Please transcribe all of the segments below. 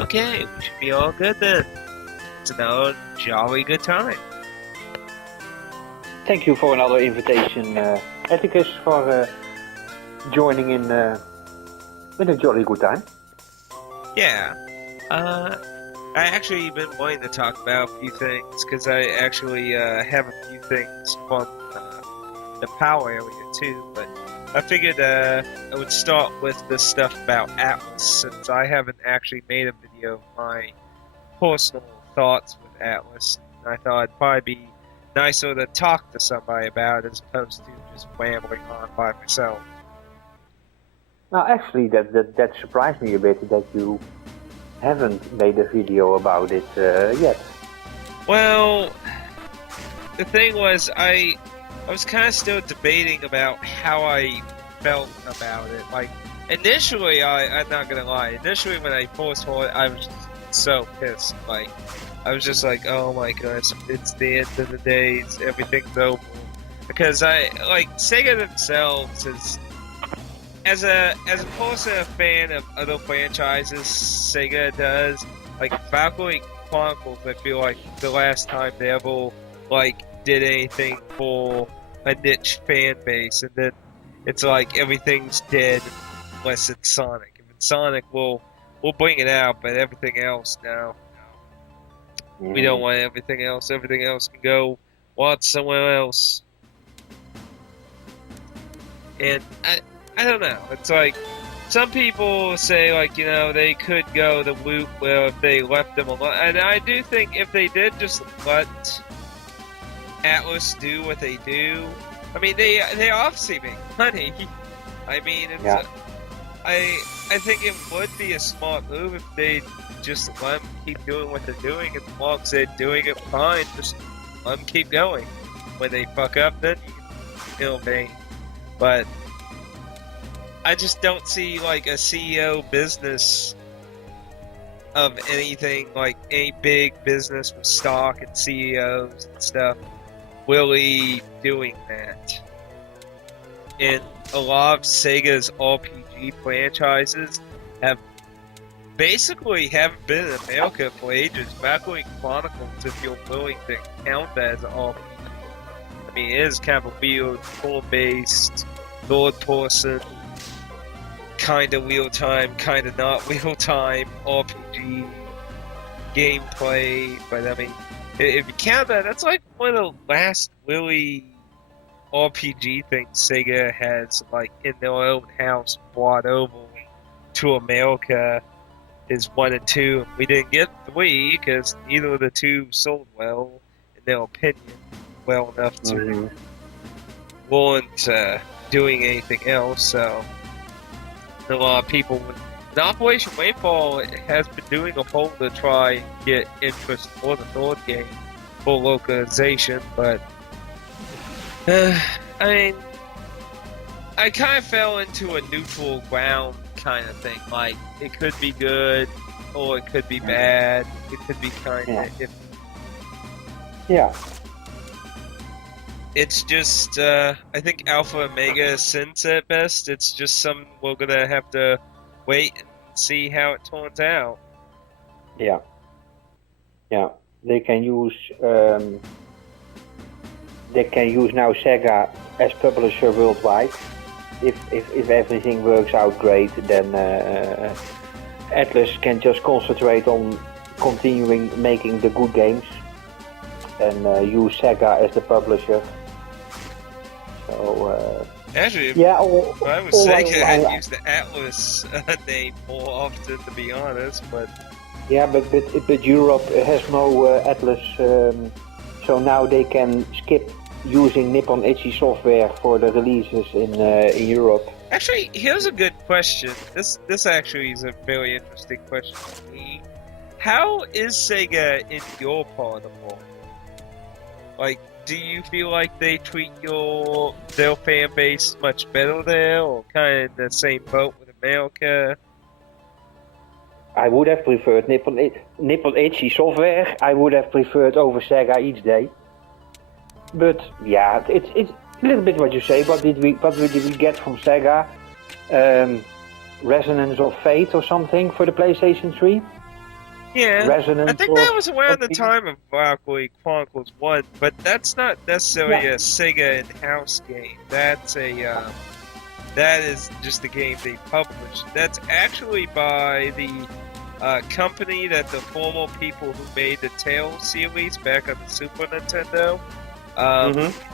Okay, we should be all good then. It's another jolly good time. Thank you for another invitation, Atticus, for joining in with a jolly good time. Yeah. I actually been wanting to talk about a few things because I actually have a few things from the power area too, but I figured I would start with the stuff about Atlas since I haven't actually made a video of my personal thoughts with Atlas. And I thought it'd probably be nicer to talk to somebody about it as opposed to just rambling on by myself. Now, actually, that surprised me a bit that you haven't made a video about it yet. Well, the thing was, I was kind of still debating about how I felt about it. Like, initially, I'm not gonna lie, initially when I first heard it, I was just so pissed. Like, I was just like, oh my gosh, it's the end of the days, everything's over. Because Sega themselves is, as a person, a fan of other franchises Sega does, like Valkyrie Chronicles, I feel like the last time they ever did anything for a niche fan base, and then it's like everything's dead unless it's Sonic. If it's Sonic, we'll bring it out, but everything else, no. We don't want everything else. Everything else can go watch somewhere else. And I don't know. It's like some people say, they could go the route where if they left them alone. And I do think if they did just let Atlas do what they do, I mean, they obviously make money. I mean, it's I think it would be a smart move if they just let them keep doing what they're doing, and as long as they're doing it fine, just let them keep going. When they fuck up, then you innovate. But I just don't see a CEO business of anything, like any big business with stock and CEOs and stuff, really doing that. And a lot of Sega's RPG franchises basically haven't been in America for ages. Valkyrie Chronicles, if you're willing to count that as an RPG. I mean, it is kind of a weird, turn-based, third-person, kind of real-time, kind of not real-time RPG gameplay. But I mean, if you count that, that's like one of the last really RPG things Sega has in their own house brought over to America is 1 and 2. We didn't get 3 because neither of the two sold well, in their opinion, well enough to warrant doing anything else. So a lot of people, and Operation Rainfall has been doing a poll to try and get interest for the third game for localization, but I mean, I kind of fell into a neutral ground kind of thing. Like, it could be good, or it could be bad. It could be kind of... Yeah. It's just, I think Alpha Omega Sense at best. It's just something we're gonna have to wait and see how it turns out. Yeah. Yeah. They can use now Sega as publisher worldwide. If everything works out great, then Atlas can just concentrate on continuing making the good games and use Sega as the publisher. So actually, if yeah, I was Sega, I'd use the Atlas name more often, to be honest. But yeah, but Europe has no Atlas, so now they can skip using Atticusmj software for the releases in Europe. Actually, here's a good question. This actually is a very interesting question to me. How is Sega in your part of the world? Like, do you feel like they treat their fan base much better there, or kind of in the same boat with America? I would have preferred Atticusmj software. I would have preferred over Sega each day. But yeah, it's a little bit what you say. What did we get from Sega? Resonance of Fate or something for the PlayStation 3. Yeah, Resonance I think that of was around the something. time of Valkyrie Chronicles 1, but that's not necessarily a Sega in-house game. That is just the game they published. That's actually by the company that the former people who made the Tales series back on the Super Nintendo.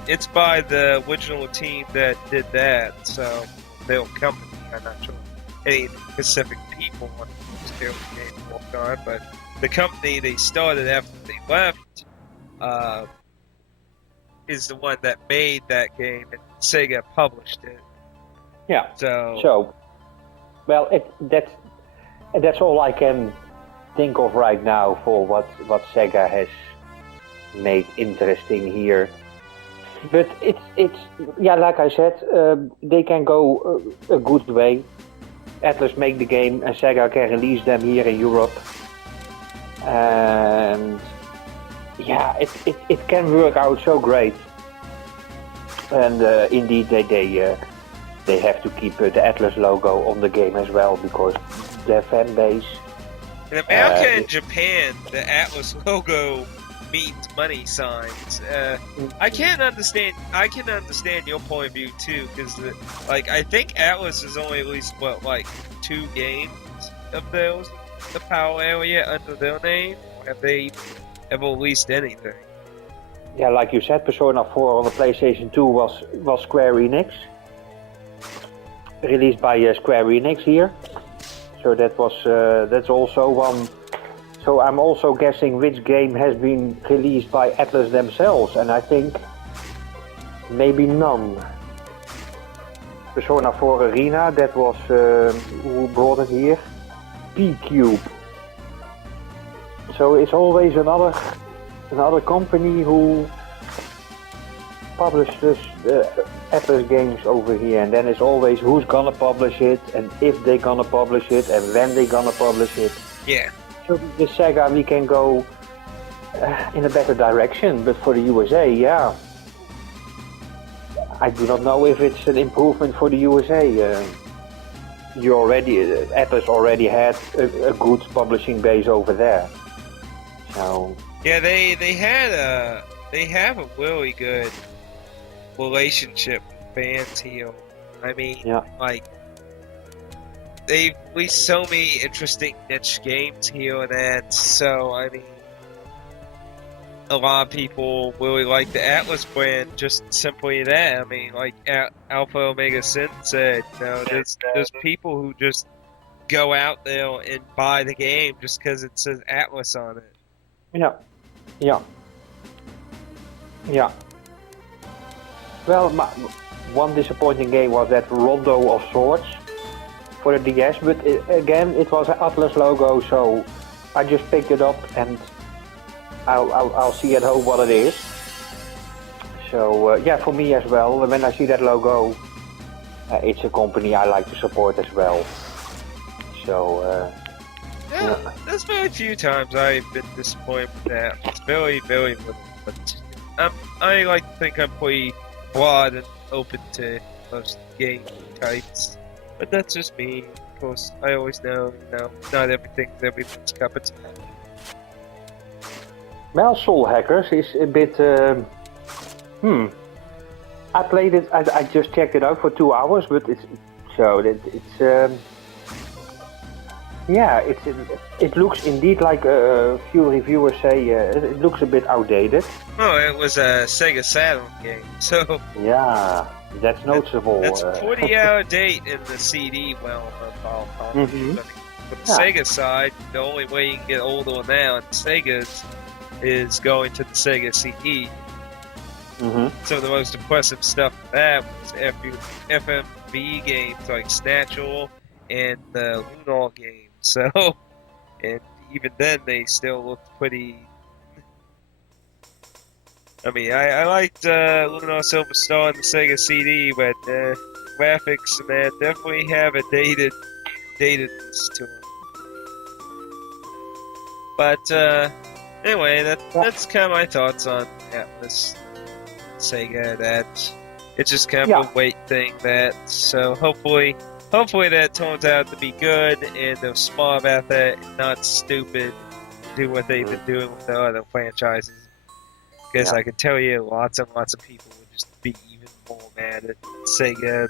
It's by the original team that did that, so their company. I'm not sure any specific people on this Tales game worked on, but the company they started after they left is the one that made that game, and Sega published it. Yeah. So well, that's all I can think of right now for what Sega has made interesting here. But it's like I said, they can go a good way. Atlas make the game and Sega can release them here in Europe. And yeah, it can work out so great. And indeed, they have to keep the Atlas logo on the game as well because their fan base. in America and Japan, the Atlas logo means money signs. I can understand your point of view too, because I think Atlas has only released 2 games of those in the PAL area under their name. Or have they ever released anything? Yeah, like you said, Persona 4 on the PlayStation 2 was Square Enix, released by Square Enix here. So that's also one. So I'm also guessing which game has been released by Atlas themselves, and I think maybe none. Persona 4 Arena, that was who brought it here? P-Cube. So it's always another company who publishes Atlas games over here, and then it's always who's gonna publish it, and if they gonna publish it, and when they gonna publish it. Yeah. So with Sega we can go in a better direction, but for the USA, yeah. I do not know if it's an improvement for the USA. Atlas already had a good publishing base over there. So yeah, they have a really good relationship with fans here. I mean, they've released so many interesting niche games here and that. So I mean, a lot of people really like the Atlas brand, just simply that. I mean, like Alpha Omega Sin said, there's people who just go out there and buy the game just because it says Atlas on it. Yeah. Well, one disappointing game was that Rondo of Swords for the DS, but again, it was an Atlas logo, so I just picked it up and I'll see at home what it is. So for me as well, when I see that logo, it's a company I like to support as well. So there's very few times I've been disappointed with that. It's very, very little. But I like to think I'm pretty broad and open to most game types. But that's just me. Of course, I always know, not everything's everyone's cup of tea. Well, Soul Hackers is a bit. I played it. I just checked it out for 2 hours, but it looks indeed like a few reviewers say it looks a bit outdated. Oh, it was a Sega Saturn game, so yeah, that's noticeable. That's a 40-hour date in the CD realm of Final Fantasy. But the Sega side, the only way you can get older now in Sega's is going to the Sega CD. Some of the most impressive stuff of that was FMV games like Snatchel and the Lunar game. So, and even then they still looked pretty. I mean, I liked Lunar Silver Star on the Sega CD, but graphics and that definitely have a datedness to them. But anyway, that's kind of my thoughts on Atlas, Sega. That it's just kind of a weight thing. So hopefully hopefully that turns out to be good and they're smart about that and not stupid. Do what they've been doing with the other franchises. Because I can tell you, lots and lots of people would just be even more mad at Sega.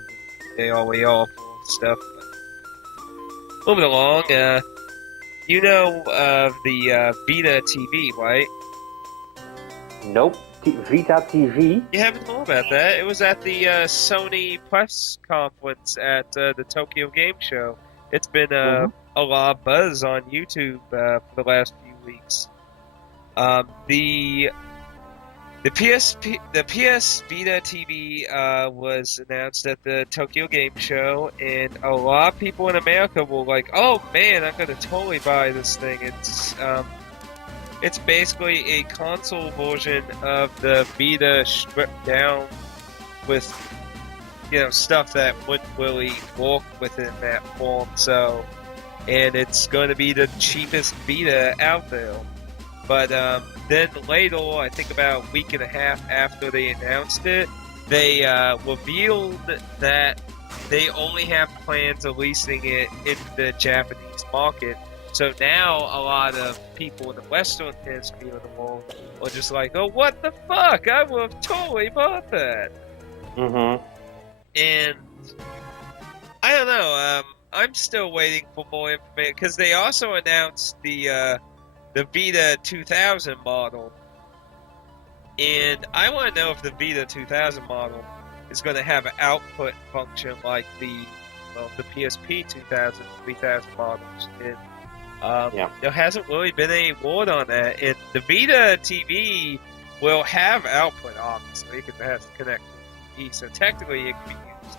They always are for stuff. But moving along, you know the Vita TV, right? Nope. Vita TV? You haven't heard about that. It was at the Sony press conference at the Tokyo Game Show. It's been a lot of buzz on YouTube for the last few weeks. The PS Vita TV was announced at the Tokyo Game Show, and a lot of people in America were like, "Oh man, I'm gonna totally buy this thing." It's basically a console version of the Vita stripped down with, stuff that wouldn't really work within that form. So, and it's going to be the cheapest Vita out there. But then later, I think about a week and a half after they announced it, they revealed that they only have plans of releasing it in the Japanese market. So now a lot of people in the Western hemisphere of the world are just like, oh, what the fuck? I would have totally bought that. And I don't know. I'm still waiting for more information because they also announced the Vita 2000 model, and I want to know if the Vita 2000 model is going to have an output function like the PSP 2000, 3000 models did. There hasn't really been any word on that, and the Vita TV will have output, obviously, because it has to connect to the TV, so technically it can be used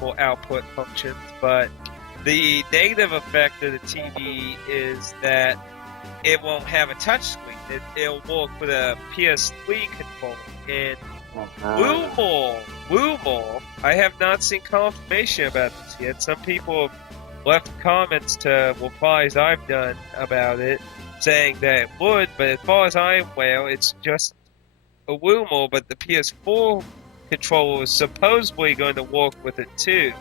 for output functions, but the negative effect of the TV is that it won't have a touchscreen. It'll work with a PS3 controller. And rumor, I have not seen confirmation about this yet. Some people have left comments to replies I've done about it, saying that it would, but as far as I'm aware, it's just a rumor, but the PS4 controller is supposedly going to work with it too.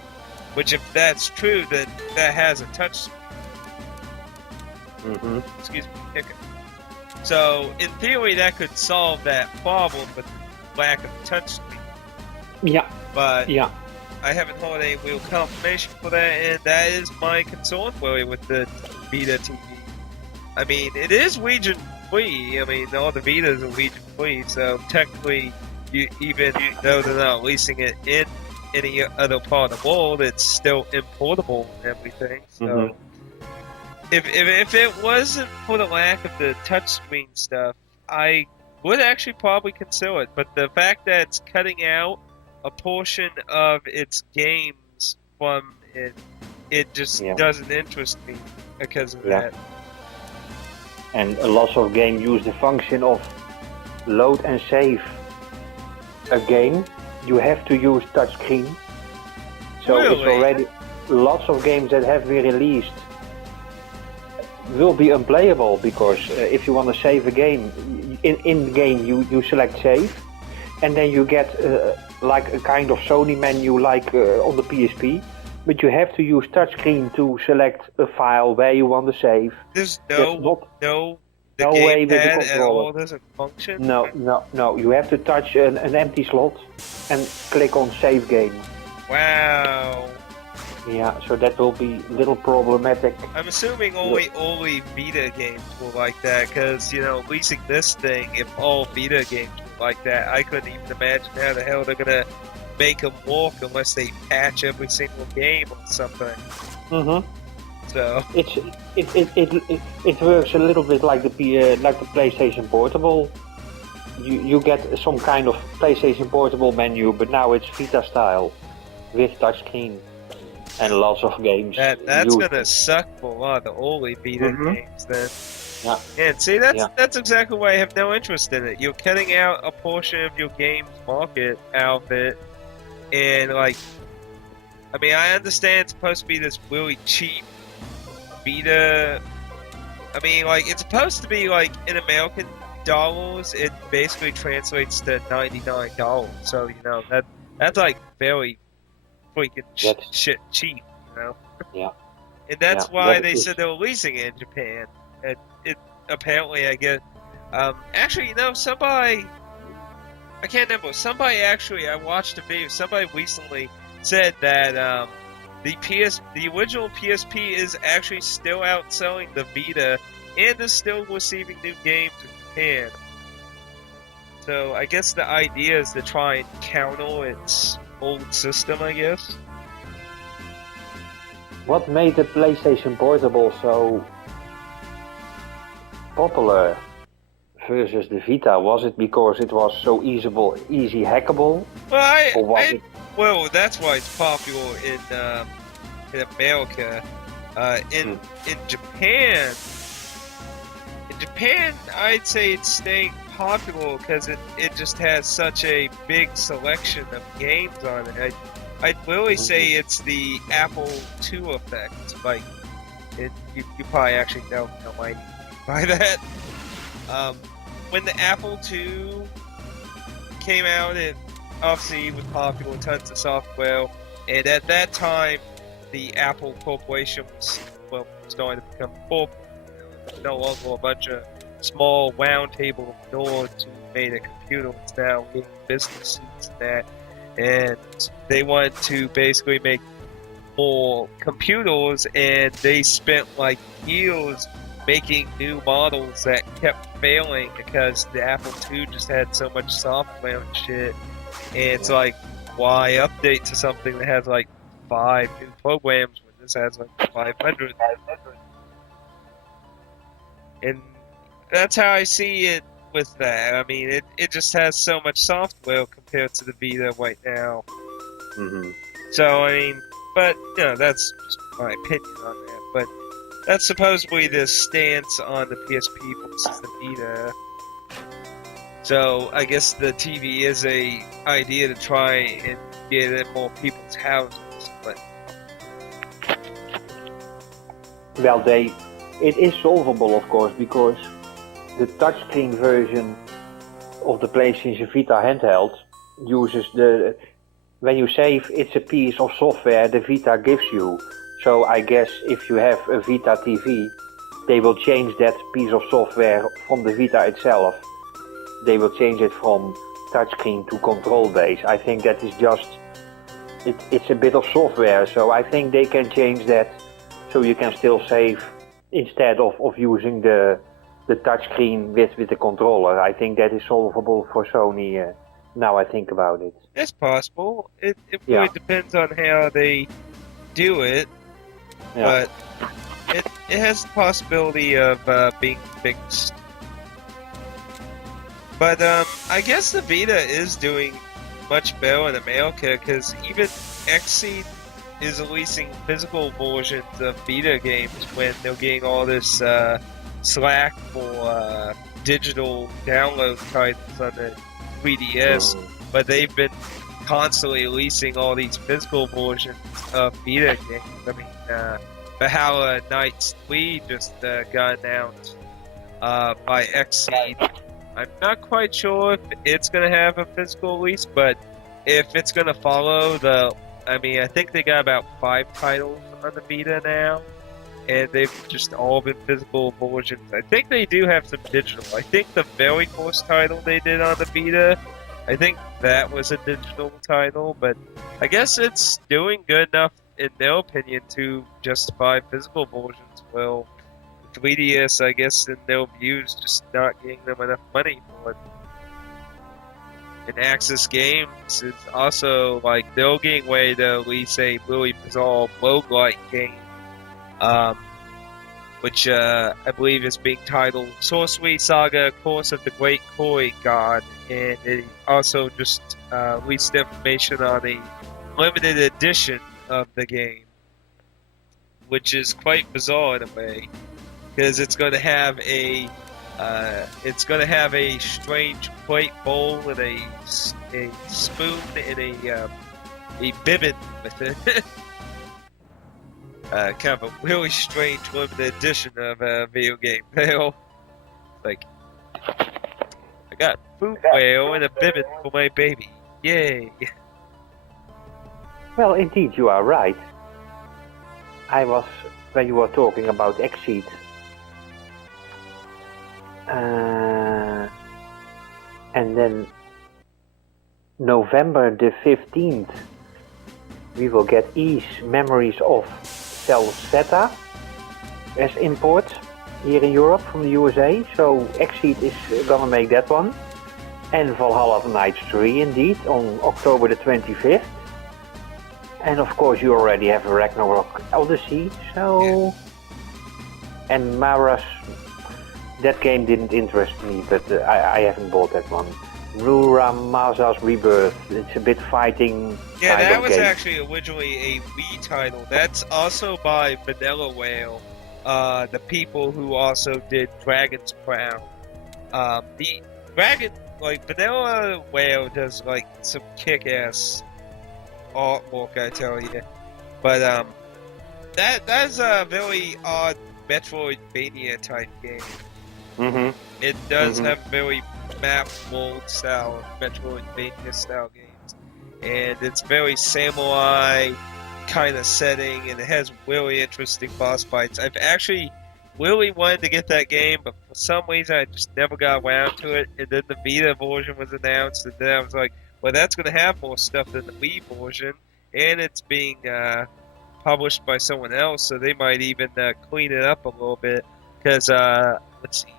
Which, if that's true, then that has a touchscreen. Excuse me, hiccup. So, in theory, that could solve that problem with lack of touchscreen. Yeah. But I haven't heard any real confirmation for that, and that is my concern really with the Vita TV. I mean, it is region free. I mean, all the Vitas are region free, so technically, even though they're not releasing it in any other part of the world, it's still importable and everything. So. If it wasn't for the lack of the touchscreen stuff, I would actually probably consider it. But the fact that it's cutting out a portion of its games from it, it just doesn't interest me because of that. And a lot of games use the function of load and save a game. You have to use touchscreen. So it's already lots of games that have been released will be unplayable because if you want to save a game, in the game you select save, and then you get like a kind of Sony menu like on the PSP, but you have to use touchscreen to select a file where you want to save. There's no way with the controller. Doesn't function? No. You have to touch an empty slot and click on save game. Wow. Yeah, so that will be a little problematic. I'm assuming only Vita games were like that, because, releasing this thing, if all Vita games were like that, I couldn't even imagine how the hell they're going to make them work unless they patch every single game or something. So it works a little bit like the PlayStation Portable. You get some kind of PlayStation Portable menu, but now it's Vita style with touchscreen. And lots of games. That's gonna suck for a lot of the early Vita games then. Yeah. And see, that's exactly why I have no interest in it. You're cutting out a portion of your game's market out of it, and I understand it's supposed to be this really cheap Vita. I mean, it's supposed to be in American dollars, it basically translates to $99. So that's very freaking That's- shit cheap, Yeah. And that's Yeah, why that they is- said they were releasing it in Japan. And it apparently, I guess, actually, somebody, I can't remember. Somebody actually, I watched a video. Somebody recently said that the original PSP is actually still outselling the Vita and is still receiving new games in Japan. So I guess the idea is to try and counter its old system, I guess. What made the PlayStation Portable so popular versus the Vita? Was it because it was so easy hackable? Well, Or was it? well, that's why it's popular in America. In Japan, I'd say it's staying popular because it just has such a big selection of games on it. I'd really say it's the Apple II effect. Like, you probably actually know why by that. When the Apple II came out, it obviously was popular, tons of software, and at that time, the Apple Corporation was starting to become corporate. No longer a bunch of small round table nerds who made a computer. It's now in business suits and that. And they wanted to basically make more computers, and they spent like years making new models that kept failing because the Apple II just had so much software and shit. And it's like, why update to something that has like 5 new programs when this has like 500? And that's how I see it with that. I mean, it just has so much software compared to the Vita right now. Mhm. So, I mean, but, that's just my opinion on that. But that's supposedly the stance on the PSP versus the Vita. So, I guess the TV is a idea to try and get it in more people's houses. But Well, it is solvable, of course, because the touchscreen version of the PlayStation Vita handheld uses when you save, it's a piece of software the Vita gives you. So I guess if you have a Vita TV, they will change that piece of software from the Vita itself. They will change it from touchscreen to control base. I think that is just, it's a bit of software, so I think they can change that so you can still save instead of using the touchscreen with the controller. I think that is solvable for Sony. Now I think about it. it's possible. It really depends on how they do it. Yeah. But it has the possibility of being fixed. But I guess the Vita is doing much better in America because even Xseed is releasing physical versions of Vita games when they're getting all this slack for digital download titles on the 3DS. But they've been constantly releasing all these physical versions of Vita games. I mean, Valhalla Knights 3 just got announced by Xseed. I'm not quite sure if it's going to have a physical release, but if it's going to follow I think they got about 5 titles on the Vita now, and they've just all been physical versions. I think they do have some digital. I think the very first title they did on the Vita, I think that was a digital title, but I guess it's doing good enough, in their opinion, to justify physical versions. Well, 3DS, I guess, in their views, just not getting them enough money for it. And Axis Games is also, like, they're getting ready to release a really bizarre roguelike game, which I believe is being titled Sorcery Saga Course of the Great Koi God, and it also just released information on a limited edition of the game, which is quite bizarre in a way, because it's going to have a strange plate bowl and a spoon and a bibbin with it. Kind of a really strange limited edition of a video game. Like, I got food whale and a bibbin for my baby. Yay! Well, indeed, you are right. When you were talking about Exceed, and then November the 15th, we will get Ease Memories of Celzetta as import here in Europe from the USA. So Exceed is gonna make that one. And Valhalla of Nights 3 indeed on October the 25th. And of course you already have Ragnarok Odyssey, so... Yeah. And Mara's... That game didn't interest me, but I haven't bought that one. Muramasa's Rebirth, it's a bit fighting Yeah, kind that of was game. actually originally a Wii title. That's also by Vanilla Whale, the people who also did Dragon's Crown. The Dragon... Like, Vanilla Whale does, like, some kick-ass artwork, I tell you. But, that's a very odd Metroidvania type game. Mm-hmm. It does have very map mold style, Metroidvania style games. And it's very samurai kind of setting, and it has really interesting boss fights. I've actually really wanted to get that game, but for some reason I just never got around to it. And then the Vita version was announced, and then I was like, well, that's going to have more stuff than the Wii version, and it's being published by someone else, so they might even clean it up a little bit. Because, let's see,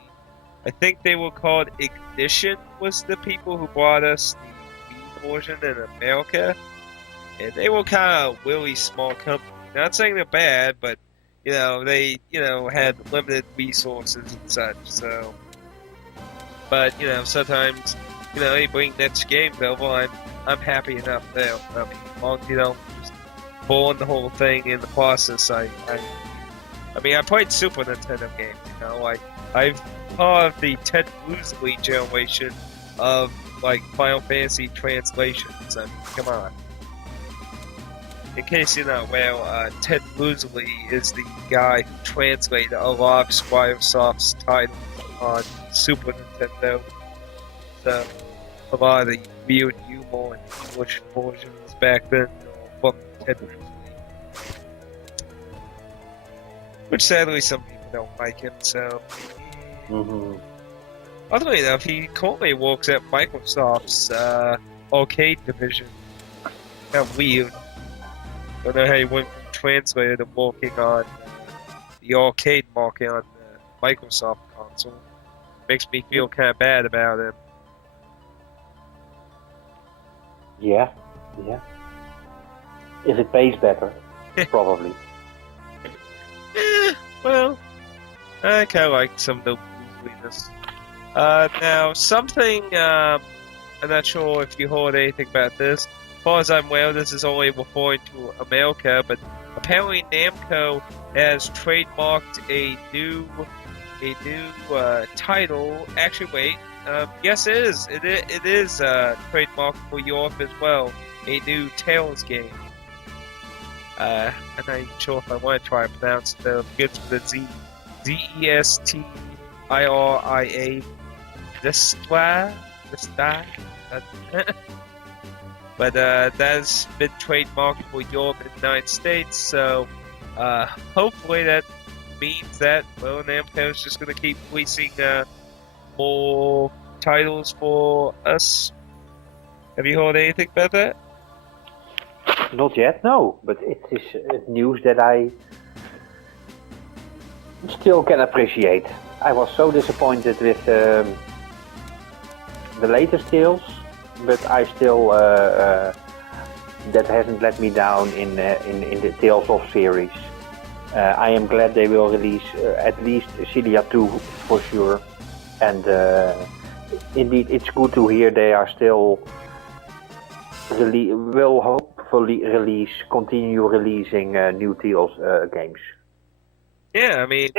I think they were called Ignition, was the people who brought us the Wii version in America, and they were kind of a really small company. Not saying they're bad, but they, had limited resources and such, so... But, sometimes, they bring next games over, I'm happy enough there. I mean, as long as you don't just burn the whole thing in the process, I played Super Nintendo games, I've part of the Ted Woosley generation of, Final Fantasy translations. I mean, come on. In case you're not aware, Ted Woosley is the guy who translated a lot of Squaresoft's titles on Super Nintendo. So, a lot of the weird humor and English versions back then from Ted Woosley. Which sadly some people don't like him, so... Mm-hmm. Oddly enough, he currently works at Microsoft's arcade division. Kind of weird. Don't know how he went from translator to working on the arcade market on the Microsoft console. Makes me feel kind of bad about him. Yeah. If it pays better, probably. Well, I kind of like some of the weirdness. Now, something, I'm not sure if you heard anything about this. As far as I'm aware, this is only referring to America, but apparently Namco has trademarked a new title. Actually, wait. Yes, it is. It is trademarked for Europe as well. A new Tales game. I'm not even sure if I want to try and pronounce it. It begins with a Z. Zestiria. Destra. But that's been trademarked for Europe and the United States, so hopefully that means that, well, Namco is just going to keep releasing more titles for us. Have you heard anything about that? Not yet, no, but it is news that I still can appreciate. I was so disappointed with the latest Tales, but I still that hasn't let me down in the Tales of series. I am glad they will release at least Cydia 2 for sure, and indeed it's good to hear they are still will hopefully continue releasing new Tales games. Yeah, I mean,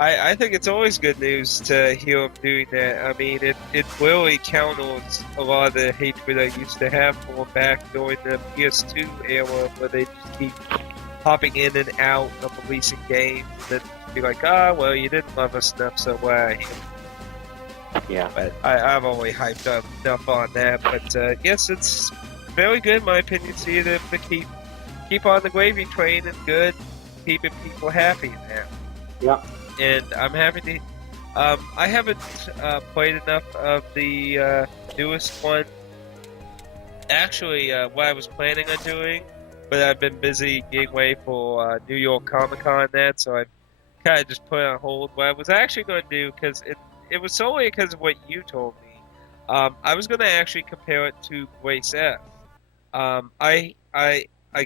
I think it's always good news to hear them doing that. I mean, it really counters a lot of the hatred I used to have for them back during the PS2 era, where they just keep hopping in and out of releasing games, and then be like, well, you didn't love us enough, so why? Yeah. But I've always hyped up enough on that. But yes, it's very good in my opinion. See them to keep on the gravy train and good, keeping people happy now. Yeah. And I'm happy to. I haven't played enough of the newest one. Actually, what I was planning on doing, but I've been busy getting away for New York Comic Con and that, so I've kind of just put it on hold. What I was actually going to do, because it was solely because of what you told me, I was going to actually compare it to Grace F. I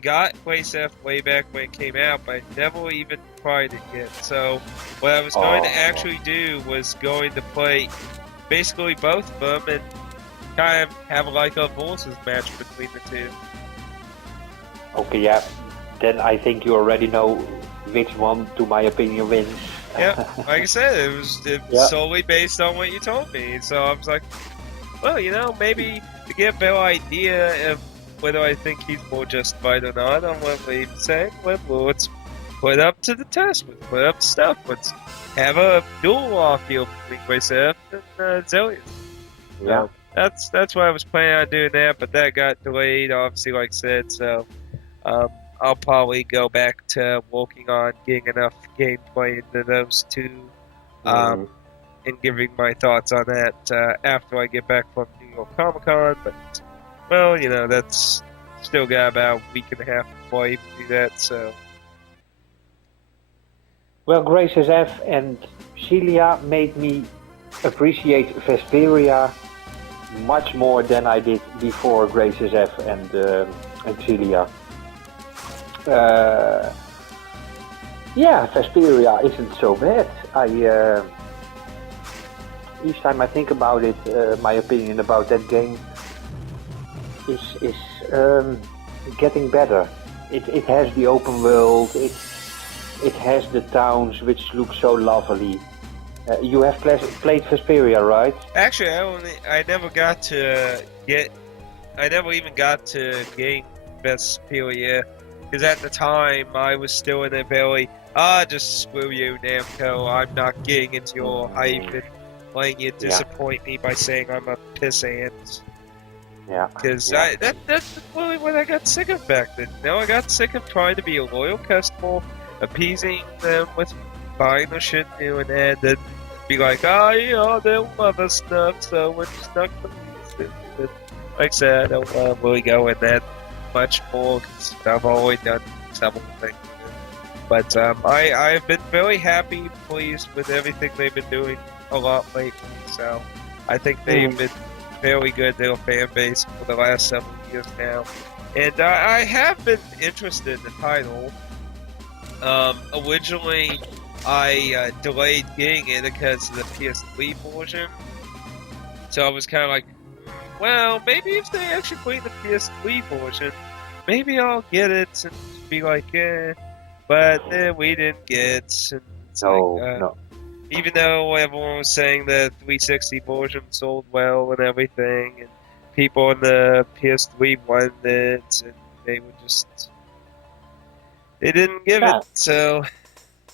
got Grace F way back when it came out, but I never even tried it yet. So what I was going to actually do was going to play basically both of them and kind of have like a versus match between the two. Okay, yeah. Then I think you already know which one, to my opinion, wins. Yeah, like I said, it was solely based on what you told me. So I was like, well, maybe to get a better idea of whether I think he's more justified or not on what we're saying, well, let's put it up to the test. Let's put up stuff. Let's have a duel off here between Grace F and Zillion. Yeah. So that's why I was planning on doing that, but that got delayed, obviously, like I said. So I'll probably go back to working on getting enough gameplay into those two and giving my thoughts on that after I get back from New York Comic Con. But, well, that's still got about a week and a half before I even do that. So. Well, Grace's F and Celia made me appreciate Vesperia much more than I did before Grace's F and Celia. Vesperia isn't so bad. Each time I think about it, my opinion about that game is getting better. It has the open world. It has the towns which look so lovely. You have played Vesperia, right? Actually, I never even got to game Vesperia, because at the time I was still in a very just screw you, Namco. I'm not getting into your hype and letting you disappoint me by saying I'm a pissant. Yeah. Because that's really what I got sick of back then. I got sick of trying to be a loyal customer, appeasing them with buying their shit new, and then be like, they'll love us stuff, so we're just not going to use it. But like I said, I don't want to really go in that much more, because I've already done several things with it. But I've been very happy, pleased with everything they've been doing a lot lately, so I think they've been very good, their fan base, for the last several years now. And I have been interested in the title. Originally, I delayed getting it because of the PS3 version. So I was kind of like, well, maybe if they actually play the PS3 version, maybe I'll get it and be like, eh. But we didn't get it. And it's no. Even though everyone was saying the 360 version sold well and everything, and people on the PS3 wanted it, and they didn't give it. So,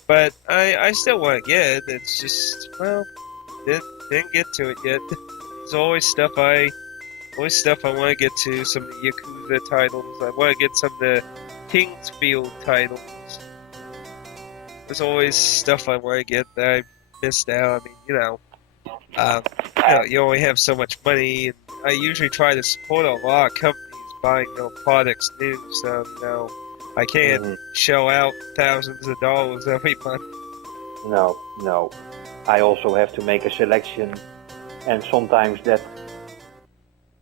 but I still want to get it. It's just, well, didn't get to it yet. There's always stuff I want to get to. Some of the Yakuza titles. I want to get some of the Kingsfield titles. There's always stuff I want to get that I missed out. I mean, you only have so much money, and I usually try to support a lot of companies buying products new. So I can't shell out thousands of dollars every month. No. I also have to make a selection, and sometimes that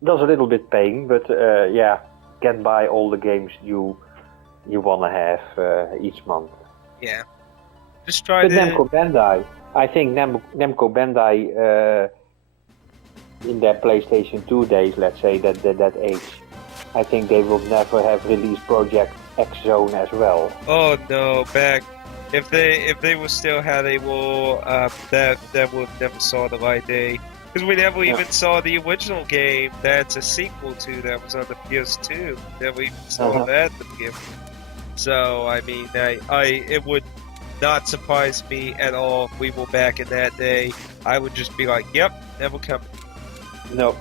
does a little bit pain, but can buy all the games you want to have each month. Yeah. Just try but Namco Bandai, I think Namco Bandai in their PlayStation 2 days, let's say that age, I think they will never have released Project X Zone as well. Oh no, back if they were still how they were, that would never saw the light day. Because we never even saw the original game that's a sequel to that was on the PS2. Never even saw that to begin with. So I mean, it would not surprise me at all if we were back in that day. I would just be like, yep, never coming. No.